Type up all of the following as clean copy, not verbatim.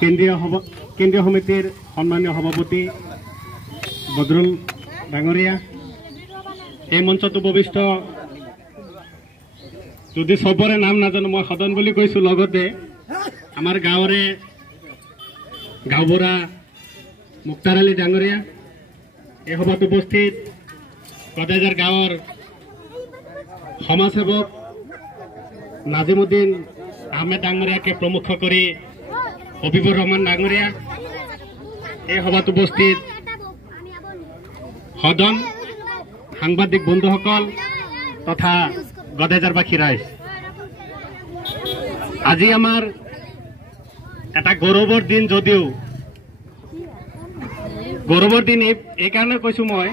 কেন্দ্ৰীয় সমিতিৰ সন্মানীয় সভাপতি বদৰুল ডাঙৰীয়া, এই মঞ্চত উপবিষ্ট যদি সবৰে নাম নাজানো মই সদন বুলি কৈছো, লগতে আমাৰ গাঁৱৰে গাঁওবুঢ়া মুক্তাৰ আলী ডাঙৰীয়া, এই সভাত উপস্থিত গদেজাৰ গাঁৱৰ সমাজসেৱক নাজিমুদ্দিন আহমেদ ডাঙৰীয়াকে প্ৰমুখ কৰি হবিবুৰ ৰহমান ডাঙৰীয়া, এই সভাত উপস্থিত সদন সাংবাদিক বন্ধুসকল তথা গদেজাৰবাসী ৰাইজ, আজি আমাৰ এটা গৌৰৱৰ দিন। যদিও গৌৰৱৰ দিন এই কাৰণে কৈছো, মই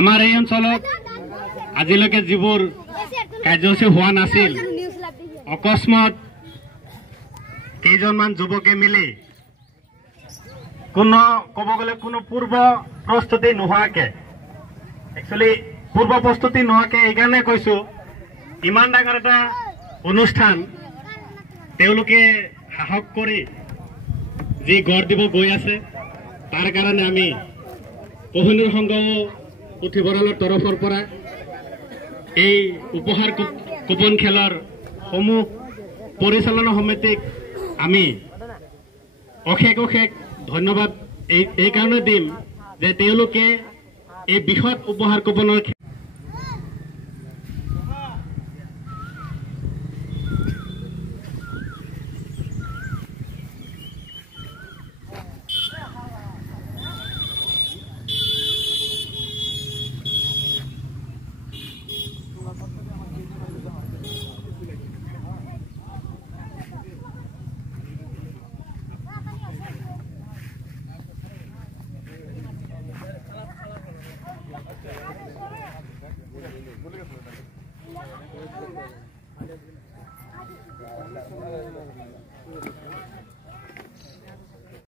আমাৰ এই অঞ্চলত আজিলৈকে যিবোৰ কাৰ্যসূচী হোৱা নাছিল, অকস্মাত কেইজনমান যুৱকে মিলি ক'ব গ'লে কোনো পূৰ্ব প্ৰস্তুতি নোহোৱাকে, একচুৱেলি পূৰ্ব প্ৰস্তুতি নোহোৱাকে এইকাৰণে কৈছো, ইমান ডাঙৰ এটা অনুষ্ঠান তেওঁলোকে সাহস কৰি যি গঢ় দিব গৈ আছে, তাৰ কাৰণে আমি কোহিনুৰ সংঘ পুথিভঁৰালৰ তৰফৰ পৰা এই উপহাৰ কুপন খেলৰ সমূহ পৰিচালনা সমিতিক আমি অশেষ ধন্যবাদ এই কাৰণে দিম যে তেওঁলোকে এই বৃহৎ উপহাৰ কুপনৰ